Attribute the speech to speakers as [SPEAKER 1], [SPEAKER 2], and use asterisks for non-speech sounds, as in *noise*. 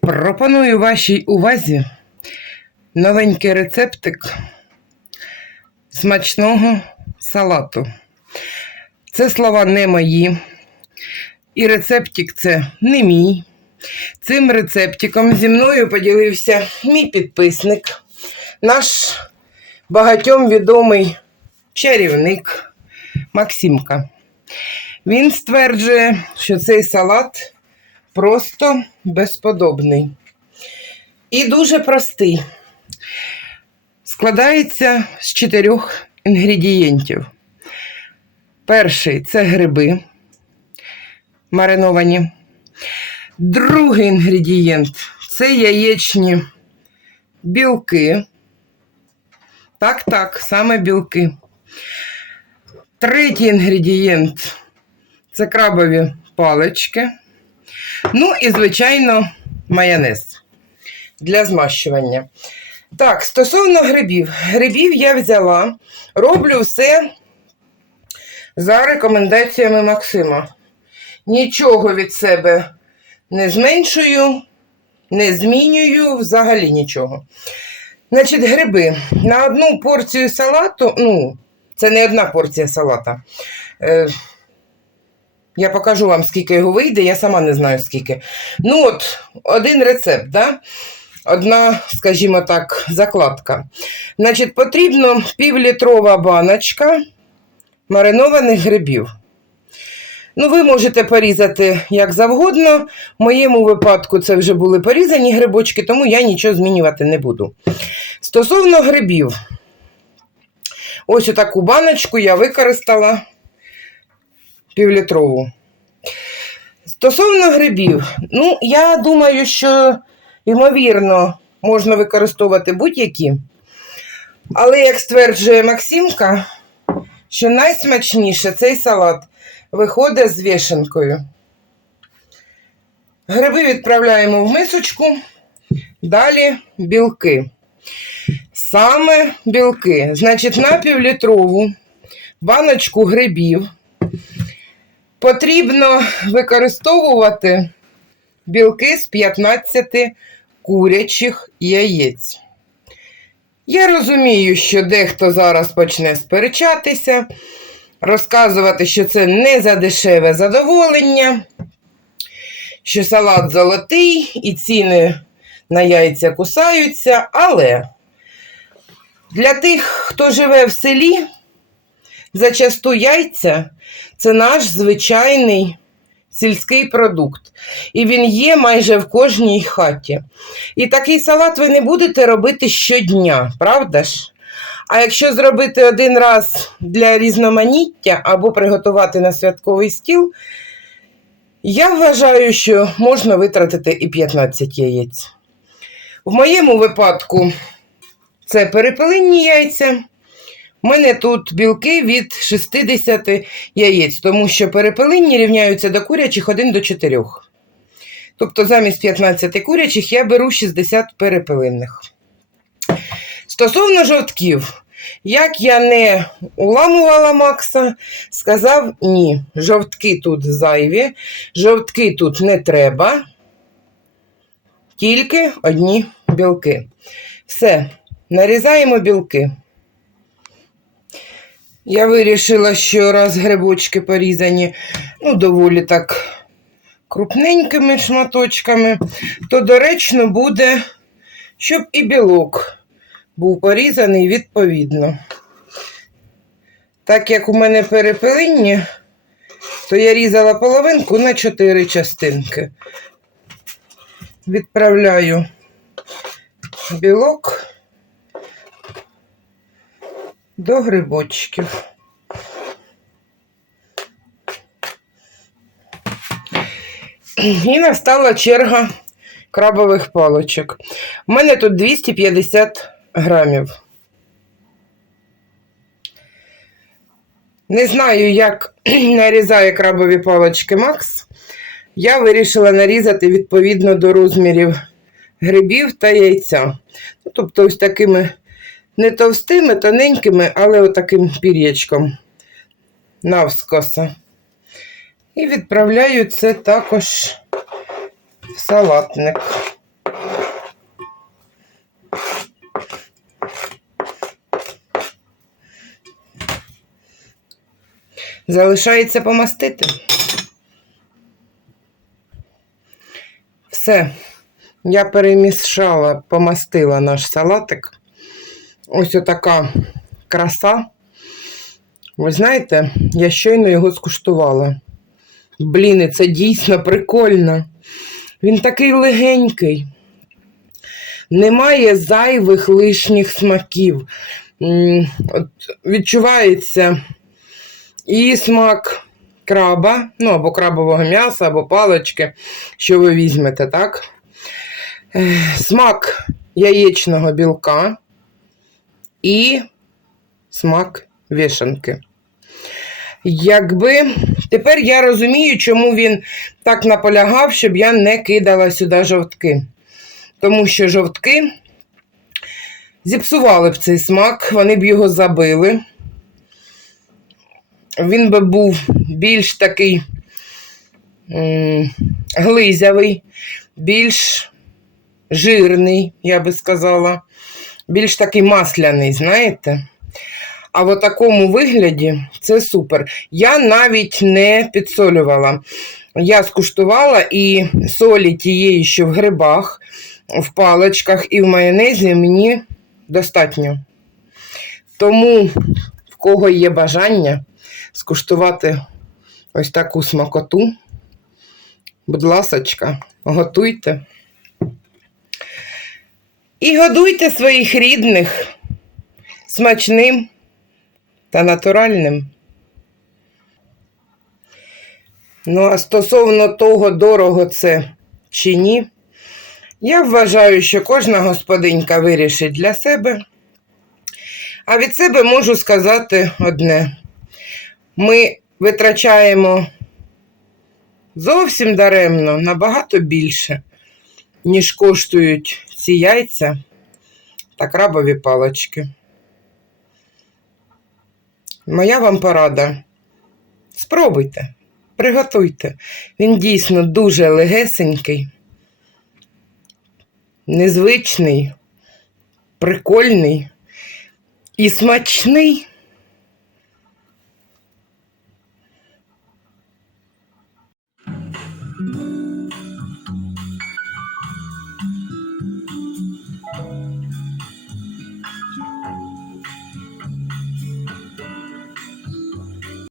[SPEAKER 1] Пропоную вашій увазі новенький рецептик смачного салату. Це слова не мої. І рецептик це не мій. Цим рецептиком зі мною поділився мій підписник, наш багатьом відомий чарівник Максимка. Він стверджує, що цей салат просто безподобний і дуже простий. Складається з чотирьох інгредієнтів. Перший це гриби мариновані. Другий інгредієнт це яєчні білки. Так, так, саме білки. Третій інгредієнт це крабові палички. Ну і, звичайно, майонез для змащування. Так, стосовно грибів. Грибів я взяла, роблю все за рекомендаціями Максима. Нічого від себе не зменшую, не змінюю, взагалі нічого. Значить, гриби. На одну порцію салату, ну, це не одна порція салата. Е, я покажу вам, скільки його вийде, я сама не знаю скільки. Ну, от, один рецепт, да? одна, скажімо так, закладка. Значить, потрібно півлітрова баночка маринованих грибів. Ну, ви можете порізати як завгодно. В моєму випадку це вже були порізані грибочки, тому я нічого змінювати не буду. Стосовно грибів, ось таку баночку я використала півлітрову. Стосовно грибів, ну, я думаю, що, ймовірно, можна використовувати будь-які. Але, як стверджує Максимка, що найсмачніше цей салат виходить з вішенкою. Гриби відправляємо в мисочку, далі білки. Саме білки. Значить, на півлітрову баночку грибів потрібно використовувати білки з 15 курячих яєць. Я розумію, що дехто зараз почне сперечатися, розказувати, що це не за дешеве задоволення, що салат золотий і ціни на яйця кусаються, але для тих, хто живе в селі, зачасту яйця це наш звичайний сільський продукт. І він є майже в кожній хаті. І такий салат ви не будете робити щодня, правда ж? А якщо зробити один раз для різноманіття або приготувати на святковий стіл, я вважаю, що можна витратити і 15 яєць. В моєму випадку це перепелинні яйця. У мене тут білки від 60 яєць, тому що перепелинні рівняються до курячих 1 до 4. Тобто замість 15 курячих я беру 60 перепелинних. Стосовно жовтків, як я не уламувала Макса, сказав ні, жовтки тут зайві, жовтки тут не треба, тільки одні білки. Все, нарізаємо білки. Я вирішила, що раз грибочки порізані, ну, доволі так крупненькими шматочками, то доречно буде, щоб і білок був порізаний відповідно. Так як у мене перепелинні, то я різала половинку на 4 частинки. Відправляю білок до грибочків. І настала черга крабових палочок. У мене тут 250 грамів. Не знаю, як *clears throat* нарізає крабові палочки Макс. Я вирішила нарізати відповідно до розмірів грибів та яйця. Ну, тобто ось такими не товстими, тоненькими, але отаким пір'ячком навскоса. І відправляю це також в салатник. Залишається помастити. Все. Я перемішала, помастила наш салатик. Ось отака краса. Ви знаєте, я щойно його скуштувала. Блін, це дійсно прикольно. Він такий легенький. Немає зайвих лишніх смаків. От відчувається і смак краба, ну або крабового м'яса, або палички, що ви візьмете, так? Е, Смак яєчного білка і смак вішанки. Якби тепер я розумію, чому він так наполягав, щоб я не кидала сюди жовтки. Тому що жовтки зіпсували б цей смак, вони б його забили. Він би був більш такий глизявий, більш жирний, я би сказала, більш такий масляний, знаєте? А в такому вигляді це супер. Я навіть не підсолювала. Я скуштувала і солі тієї, що в грибах, в паличках і в майонезі мені достатньо. Тому, кого є бажання скуштувати ось таку смакоту, будь ласочка, готуйте. І годуйте своїх рідних смачним та натуральним. Ну, а стосовно того, дорого це чи ні, я вважаю, що кожна господинька вирішить для себе. А від себе можу сказати одне: ми витрачаємо зовсім даремно набагато більше, ніж коштують ці яйця та крабові палочки. Моя вам порада. Спробуйте, приготуйте. Він дійсно дуже легесенький, незвичний, прикольний і смачний. Thank you.